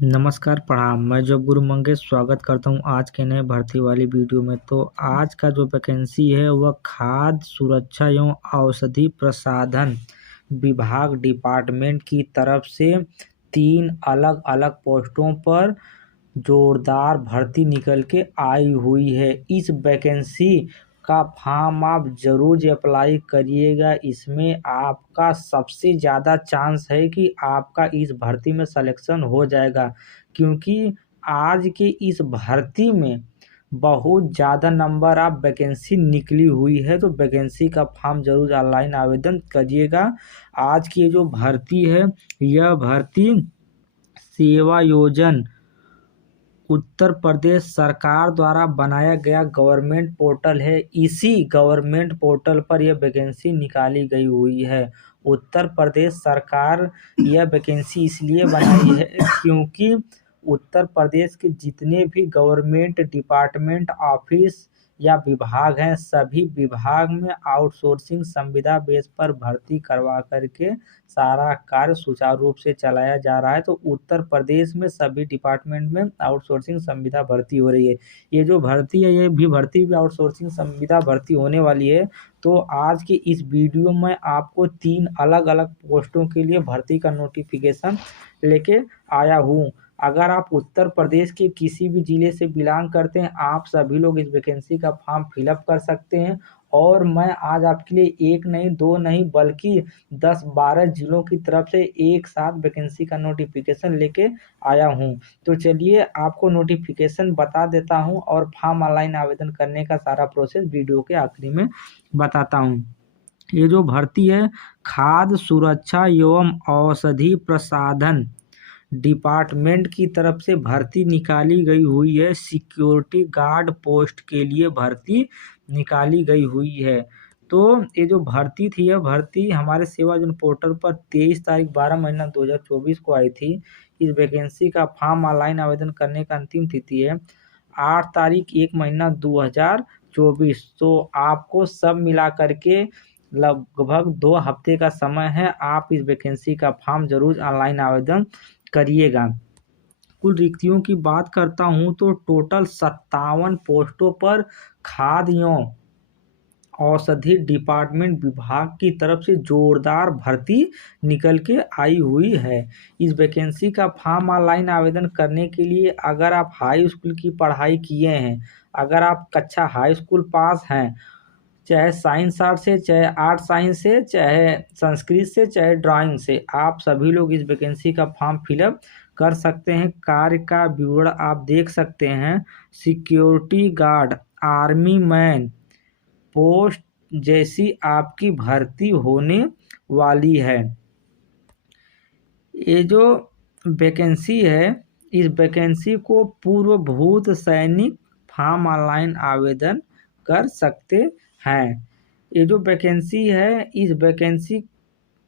नमस्कार प्रणाम। मैं जॉब गुरु मंगेश स्वागत करता हूं आज के नए भर्ती वाली वीडियो में। तो आज का जो वैकेंसी है वह खाद्य सुरक्षा एवं औषधि प्रसाधन विभाग डिपार्टमेंट की तरफ से 3 अलग अलग पोस्टों पर जोरदार भर्ती निकल के आई हुई है। इस वैकेंसी का फॉर्म आप ज़रूर अप्लाई करिएगा। इसमें आपका सबसे ज़्यादा चांस है कि आपका इस भर्ती में सिलेक्शन हो जाएगा, क्योंकि आज के इस भर्ती में बहुत ज़्यादा नंबर ऑफ वैकेंसी निकली हुई है। तो वैकेंसी का फॉर्म ज़रूर ऑनलाइन आवेदन करिएगा। आज की जो भर्ती है यह भर्ती सेवायोजन उत्तर प्रदेश सरकार द्वारा बनाया गया गवर्नमेंट पोर्टल है। इसी गवर्नमेंट पोर्टल पर यह वैकेंसी निकाली गई हुई है। उत्तर प्रदेश सरकार यह वैकेंसी इसलिए बनाई है क्योंकि उत्तर प्रदेश के जितने भी गवर्नमेंट डिपार्टमेंट ऑफिस या विभाग हैं, सभी विभाग में आउटसोर्सिंग संविदा बेस पर भर्ती करवा करके सारा कार्य सुचारू रूप से चलाया जा रहा है। तो उत्तर प्रदेश में सभी डिपार्टमेंट में आउटसोर्सिंग संविदा भर्ती हो रही है। ये जो भर्ती है, ये भी भर्ती भी आउटसोर्सिंग संविदा भर्ती होने वाली है। तो आज की इस वीडियो में आपको 3 अलग अलग पोस्टों के लिए भर्ती का नोटिफिकेशन लेके आया हूँ। अगर आप उत्तर प्रदेश के किसी भी ज़िले से बिलोंग करते हैं, आप सभी लोग इस वैकेंसी का फॉर्म फिलअप कर सकते हैं। और मैं आज आपके लिए 1 नहीं 2 नहीं बल्कि 10-12 ज़िलों की तरफ से एक साथ वैकेंसी का नोटिफिकेशन लेके आया हूं। तो चलिए आपको नोटिफिकेशन बता देता हूं और फॉर्म ऑनलाइन आवेदन करने का सारा प्रोसेस वीडियो के आखिरी में बताता हूं। ये जो भर्ती है खाद्य सुरक्षा एवं औषधि प्रसाधन डिपार्टमेंट की तरफ से भर्ती निकाली गई हुई है। सिक्योरिटी गार्ड पोस्ट के लिए भर्ती निकाली गई हुई है। तो ये जो भर्ती थी, यह भर्ती हमारे सेवायोजन पोर्टल पर 23 तारीख 12 महीना 2024 को आई थी। इस वैकेंसी का फॉर्म ऑनलाइन आवेदन करने का अंतिम तिथि है 8 तारीख 1 महीना 2024। तो आपको सब मिला करके लगभग 2 हफ्ते का समय है। आप इस वैकेंसी का फॉर्म जरूर ऑनलाइन आवेदन करिएगा। कुल रिक्तियों की बात करता हूं तो टोटल 57 पोस्टों पर खाद्य एवं औषधि डिपार्टमेंट विभाग की तरफ से जोरदार भर्ती निकल के आई हुई है। इस वैकेंसी का फॉर्म ऑनलाइन आवेदन करने के लिए अगर आप हाई स्कूल की पढ़ाई किए हैं, अगर आप कक्षा हाई स्कूल पास हैं, चाहे साइंस आर्ट से, चाहे आर्ट साइंस से, चाहे संस्कृत से, चाहे ड्राइंग से, आप सभी लोग इस वैकेंसी का फॉर्म फिलअप कर सकते हैं। कार्य का विवरण आप देख सकते हैं। Security guard, army man post जैसी आपकी भर्ती होने वाली है। ये जो वैकेंसी है, इस वैकेंसी को पूर्वभूत सैनिक फॉर्म ऑनलाइन आवेदन कर सकते हैं। ये जो वैकेंसी है, इस वैकेंसी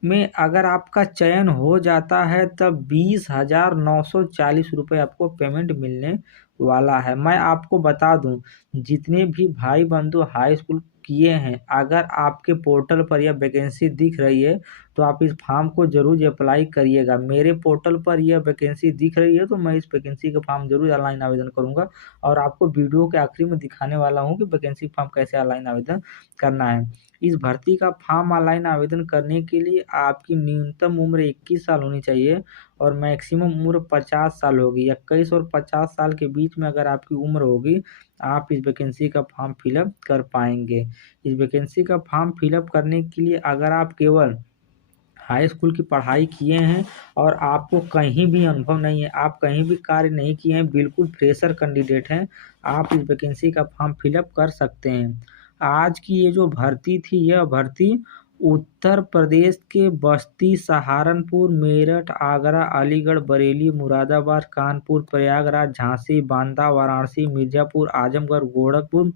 में अगर आपका चयन हो जाता है तब 20,940 रुपये आपको पेमेंट मिलने वाला है। मैं आपको बता दूं, जितने भी भाई बंधु हाई स्कूल किए हैं, अगर आपके पोर्टल पर यह वैकेंसी दिख रही है तो आप इस फॉर्म को ज़रूर अप्लाई करिएगा। मेरे पोर्टल पर यह वैकेंसी दिख रही है तो मैं इस वैकेंसी का फॉर्म ज़रूर ऑनलाइन आवेदन करूंगा और आपको वीडियो के आखिरी में दिखाने वाला हूं कि वैकेंसी फॉर्म कैसे ऑनलाइन आवेदन करना है। इस भर्ती का फॉर्म ऑनलाइन आवेदन करने के लिए आपकी न्यूनतम उम्र 21 साल होनी चाहिए और मैक्सिमम उम्र 50 साल होगी। 21 और 50 साल के बीच में अगर आपकी उम्र होगी, आप इस वैकेंसी का फॉर्म फिलअप कर पाएंगे। इस वैकेंसी का फॉर्म फिलअप करने के लिए अगर आप केवल हाई स्कूल की पढ़ाई किए हैं और आपको कहीं भी अनुभव नहीं है, आप कहीं भी कार्य नहीं किए हैं, बिल्कुल फ्रेशर कैंडिडेट हैं, आप इस वैकेंसी का फॉर्म फिलअप कर सकते हैं। आज की ये जो भर्ती थी, यह भर्ती उत्तर प्रदेश के बस्ती, सहारनपुर, मेरठ, आगरा, अलीगढ़, बरेली, मुरादाबाद, कानपुर, प्रयागराज, झांसी, बांदा, वाराणसी, मिर्ज़ापुर, आजमगढ़, गोरखपुर,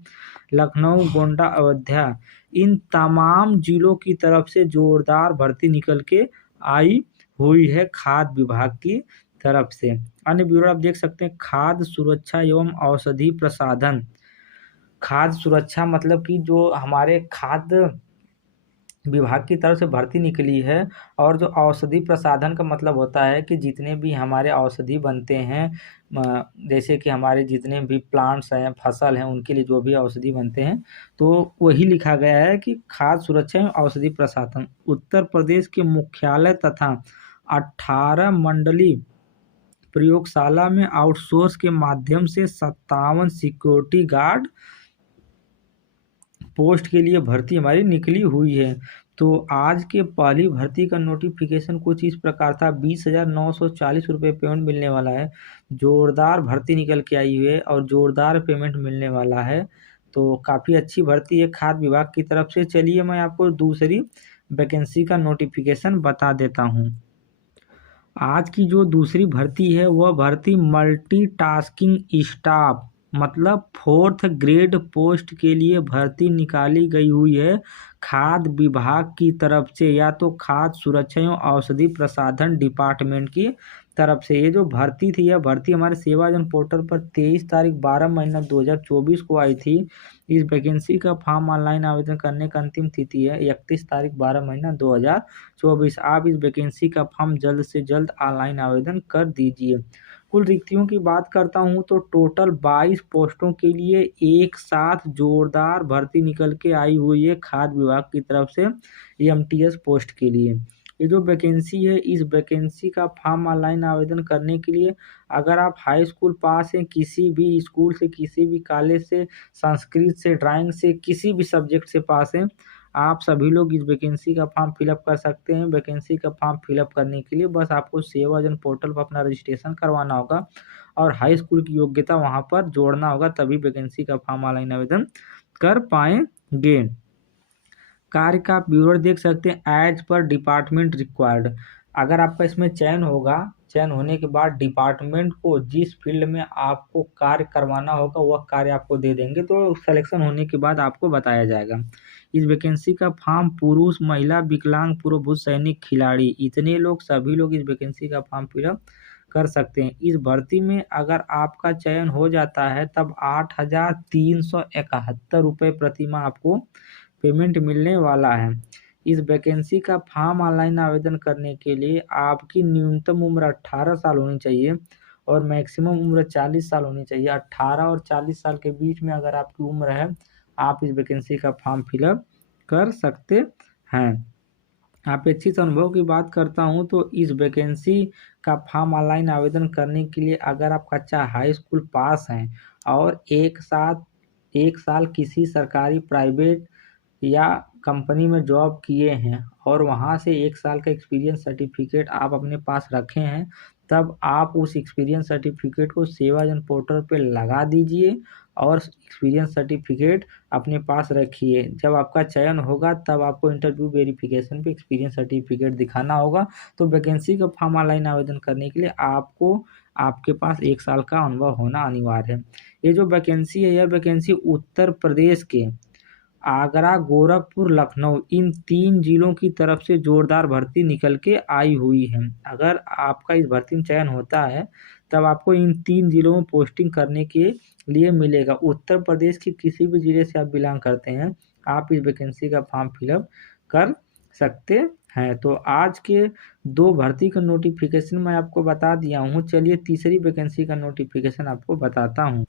लखनऊ, गोंडा, अयोध्या, इन तमाम जिलों की तरफ से जोरदार भर्ती निकल के आई हुई है खाद्य विभाग की तरफ से। अन्य ब्यौरा आप देख सकते हैं। खाद्य सुरक्षा एवं औषधि प्रसाधन। खाद्य सुरक्षा मतलब कि जो हमारे खाद्य विभाग की तरफ से भर्ती निकली है। और जो औषधि प्रसाधन का मतलब होता है कि जितने भी हमारे औषधि बनते हैं, जैसे कि हमारे जितने भी प्लांट्स हैं, फसल हैं, उनके लिए जो भी औषधि बनते हैं, तो वही लिखा गया है कि खाद्य सुरक्षा एवं औषधि प्रसाधन उत्तर प्रदेश के मुख्यालय तथा 18 मंडलीय प्रयोगशाला में आउटसोर्स के माध्यम से 57 सिक्योरिटी गार्ड पोस्ट के लिए भर्ती हमारी निकली हुई है। तो आज के पहली भर्ती का नोटिफिकेशन कुछ इस प्रकार था। 20,940 रुपये पेमेंट मिलने वाला है। जोरदार भर्ती निकल के आई हुई है और जोरदार पेमेंट मिलने वाला है। तो काफ़ी अच्छी भर्ती है खाद्य विभाग की तरफ से। चलिए मैं आपको दूसरी वैकेंसी का नोटिफिकेशन बता देता हूँ। आज की जो दूसरी भर्ती है वह भर्ती मल्टीटास्किंग स्टाफ मतलब 4th ग्रेड पोस्ट के लिए भर्ती निकाली गई हुई है खाद्य विभाग की तरफ से, या तो खाद्य सुरक्षा एवं औषधि प्रसाधन डिपार्टमेंट की तरफ से। ये जो भर्ती थी, यह भर्ती हमारे सेवाजन पोर्टल पर 23 तारीख 12 महीना 2024 को आई थी। इस वैकेंसी का फॉर्म ऑनलाइन आवेदन करने का अंतिम तिथि है 31 तारीख 12 महीना 2024। आप इस वैकेंसी का फॉर्म जल्द से जल्द ऑनलाइन आवेदन कर दीजिए। कुल रिक्तियों की बात करता हूँ तो टोटल 22 पोस्टों के लिए एक साथ जोरदार भर्ती निकल के आई हुई है खाद्य विभाग की तरफ से एमटीएस पोस्ट के लिए। ये जो वैकेंसी है, इस वैकेंसी का फॉर्म ऑनलाइन आवेदन करने के लिए अगर आप हाई स्कूल पास हैं, किसी भी स्कूल से, किसी भी कॉलेज से, संस्कृत से, ड्राइंग से, किसी भी सब्जेक्ट से पास हैं, आप सभी लोग इस वैकेंसी का फॉर्म फिलअप कर सकते हैं। वैकेंसी का फॉर्म फिलअप करने के लिए बस आपको सेवाजन पोर्टल पर अपना रजिस्ट्रेशन करवाना होगा और हाई स्कूल की योग्यता वहां पर जोड़ना होगा, तभी वैकेंसी का फॉर्म ऑनलाइन आवेदन कर पाएंगे। कार्य का ब्यूरो देख सकते हैं एज पर डिपार्टमेंट रिक्वायर्ड। अगर आपका इसमें चयन होगा, चयन होने के बाद डिपार्टमेंट को जिस फील्ड में आपको कार्य करवाना होगा वह कार्य आपको दे देंगे, तो सिलेक्शन होने के बाद आपको बताया जाएगा। इस वैकेंसी का फॉर्म पुरुष, महिला, विकलांग, पूर्वभूत सैनिक, खिलाड़ी, इतने लोग, सभी लोग इस वैकेंसी का फॉर्म फिलअप कर सकते हैं। इस भर्ती में अगर आपका चयन हो जाता है तब 8,371 रुपये प्रतिमाह आपको पेमेंट मिलने वाला है। इस वैकेंसी का फॉर्म ऑनलाइन आवेदन करने के लिए आपकी न्यूनतम उम्र 18 साल होनी चाहिए और मैक्सिमम उम्र 40 साल होनी चाहिए। 18 और 40 साल के बीच में अगर आपकी उम्र है, आप इस वैकेंसी का फॉर्म फिलअप कर सकते हैं। अपेक्षित अनुभव की बात करता हूं तो इस वैकेंसी का फॉर्म ऑनलाइन आवेदन करने के लिए अगर आप कच्चा हाई स्कूल पास हैं और एक साल किसी सरकारी, प्राइवेट या कंपनी में जॉब किए हैं और वहाँ से 1 साल का एक्सपीरियंस सर्टिफिकेट आप अपने पास रखे हैं, तब आप उस एक्सपीरियंस सर्टिफिकेट को सेवाजन पोर्टल पे लगा दीजिए और एक्सपीरियंस सर्टिफिकेट अपने पास रखिए। जब आपका चयन होगा तब आपको इंटरव्यू वेरिफिकेशन पे एक्सपीरियंस सर्टिफिकेट दिखाना होगा। तो वैकेंसी का फॉर्म ऑनलाइन आवेदन करने के लिए आपको आपके पास 1 साल का अनुभव होना अनिवार्य है। ये जो वैकेंसी है, यह वैकेंसी उत्तर प्रदेश के आगरा, गोरखपुर, लखनऊ इन 3 जिलों की तरफ से जोरदार भर्ती निकल के आई हुई है। अगर आपका इस भर्ती में चयन होता है तब आपको इन 3 जिलों में पोस्टिंग करने के लिए मिलेगा। उत्तर प्रदेश के किसी भी जिले से आप बिलोंग करते हैं, आप इस वैकेंसी का फॉर्म फिलअप कर सकते हैं। तो आज के 2 भर्ती का नोटिफिकेशन मैं आपको बता दिया हूँ। चलिए तीसरी वैकेंसी का नोटिफिकेशन आपको बताता हूँ।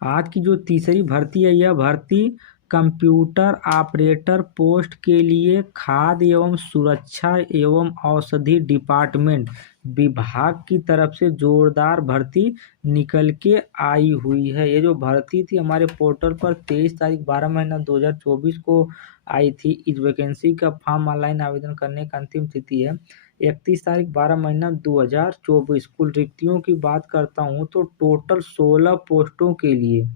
आज की जो तीसरी भर्ती है, यह भर्ती कंप्यूटर ऑपरेटर पोस्ट के लिए खाद्य एवं सुरक्षा एवं औषधि डिपार्टमेंट विभाग की तरफ से जोरदार भर्ती निकल के आई हुई है। ये जो भर्ती थी हमारे पोर्टल पर 23 तारीख 12 महीना 2024 को आई थी। इस वैकेंसी का फॉर्म ऑनलाइन आवेदन करने का अंतिम तिथि है 31 तारीख 12 महीना 2024। कुल रिक्तियों की बात करता हूँ तो टोटल 16 पोस्टों के लिए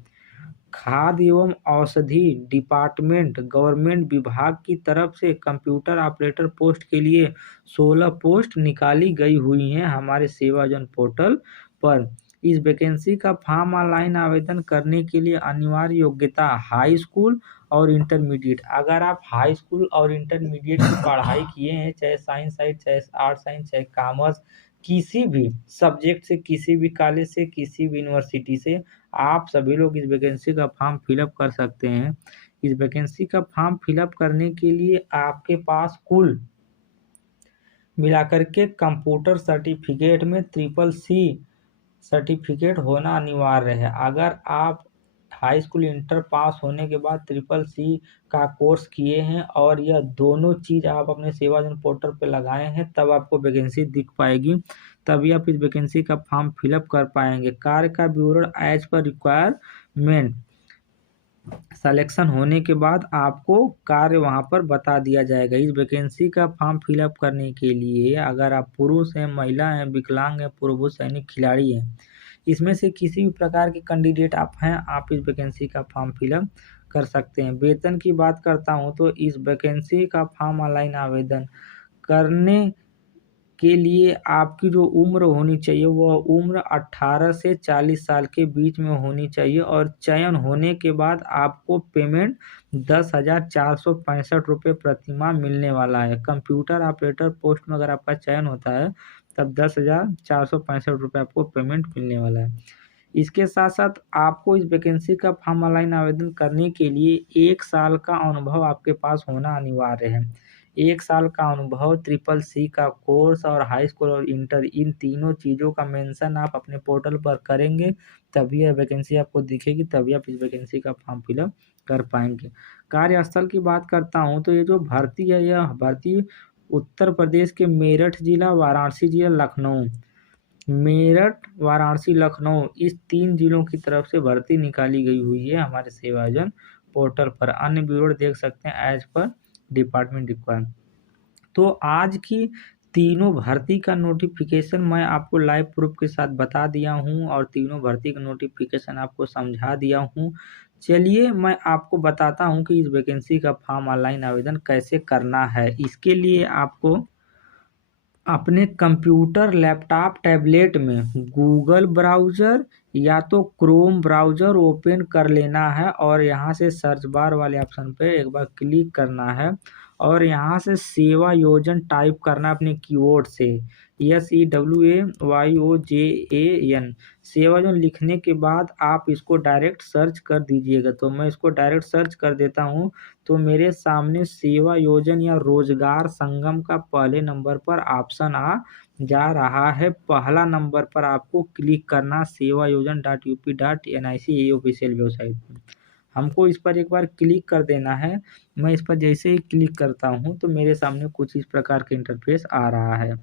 खाद्य एवं औषधि डिपार्टमेंट गवर्नमेंट विभाग की तरफ से कंप्यूटर ऑपरेटर पोस्ट के लिए 16 पोस्ट निकाली गई हुई हैं हमारे सेवाजन पोर्टल पर। इस वैकेंसी का फॉर्म ऑनलाइन आवेदन करने के लिए अनिवार्य योग्यता हाई स्कूल और इंटरमीडिएट। अगर आप हाई स्कूल और इंटरमीडिएट की पढ़ाई किए हैं, चाहे साइंस साइड, चाहे आर्ट साइंस, चाहे कॉमर्स, किसी भी सब्जेक्ट से, किसी भी कॉलेज से, किसी भी यूनिवर्सिटी से, आप सभी लोग इस वैकेंसी का फॉर्म फिलअप कर सकते हैं। इस वैकेंसी का फॉर्म फिलअप करने के लिए आपके पास कुल मिलाकर के कंप्यूटर सर्टिफिकेट में CCC सर्टिफिकेट होना अनिवार्य है। अगर आप हाई स्कूल इंटर पास होने के बाद CCC का कोर्स किए हैं और यह दोनों चीज़ आप अपने सेवाजन पोर्टल पे लगाए हैं, तब आपको वैकेंसी दिख पाएगी, तभी आप इस वैकेंसी का फॉर्म फिलअप कर पाएंगे। कार्य का विवरण एज पर रिक्वायरमेंट सिलेक्शन होने के बाद आपको कार्य वहां पर बता दिया जाएगा। इस वैकेंसी का फॉर्म फिलअप करने के लिए अगर आप पुरुष हैं, महिला हैं, विकलांग हैं, पूर्व सैनिक खिलाड़ी हैं, इसमें से किसी भी प्रकार के कैंडिडेट आप हैं, आप इस वैकेंसी का फॉर्म फिलअप कर सकते हैं। वेतन की बात करता हूं तो इस वैकेंसी का फॉर्म ऑनलाइन आवेदन करने के लिए आपकी जो उम्र होनी चाहिए वह उम्र 18 से 40 साल के बीच में होनी चाहिए और चयन होने के बाद आपको पेमेंट 10,465 रुपये प्रतिमाह मिलने वाला है। कंप्यूटर ऑपरेटर पोस्ट में अगर आपका चयन होता है तब 10,465 रुपये आपको पेमेंट मिलने वाला है। इसके साथ साथ आपको इस वैकेंसी का फॉर्म ऑनलाइन आवेदन करने के लिए 1 साल का अनुभव आपके पास होना अनिवार्य है। 1 साल का अनुभव, CCC का कोर्स और हाई स्कूल और इंटर, इन तीनों चीज़ों का मेंशन आप अपने पोर्टल पर करेंगे, तभी यह वैकेंसी आपको दिखेगी, तभी आप इस वैकेंसी का फॉर्म फिलअप कर पाएंगे। कार्यस्थल की बात करता हूँ तो ये जो भर्ती है, यह भर्ती उत्तर प्रदेश के मेरठ जिला, वाराणसी जिला, लखनऊ, मेरठ, वाराणसी, लखनऊ, इस 3 जिलों की तरफ से भर्ती निकाली गई हुई है हमारे सेवायोजन पोर्टल पर। अन्य विवरण देख सकते हैं एज पर डिपार्टमेंट रिक्वायरमेंट। तो आज की तीनों भर्ती का नोटिफिकेशन मैं आपको लाइव प्रूफ के साथ बता दिया हूं और तीनों भर्ती का नोटिफिकेशन आपको समझा दिया हूं। चलिए मैं आपको बताता हूं कि इस वैकेंसी का फॉर्म ऑनलाइन आवेदन कैसे करना है। इसके लिए आपको अपने कंप्यूटर, लैपटॉप, टैबलेट में गूगल ब्राउज़र या तो क्रोम ब्राउज़र ओपन कर लेना है और यहाँ से सर्च बार वाले ऑप्शन पे एक बार क्लिक करना है और यहाँ से सेवायोजन टाइप करना अपने कीबोर्ड से, SEWAYOJAN। सेवायोजन लिखने के बाद आप इसको डायरेक्ट सर्च कर दीजिएगा। तो मैं इसको डायरेक्ट सर्च कर देता हूँ, तो मेरे सामने सेवायोजन या रोजगार संगम का पहले नंबर पर ऑप्शन आ जा रहा है। पहला नंबर पर आपको क्लिक करना sevayojan.up.nic, ये ऑफिशियल वेबसाइट पर। हमको इस पर एक बार क्लिक कर देना है। मैं इस पर जैसे ही क्लिक करता हूँ तो मेरे सामने कुछ इस प्रकार का इंटरफेस आ रहा है।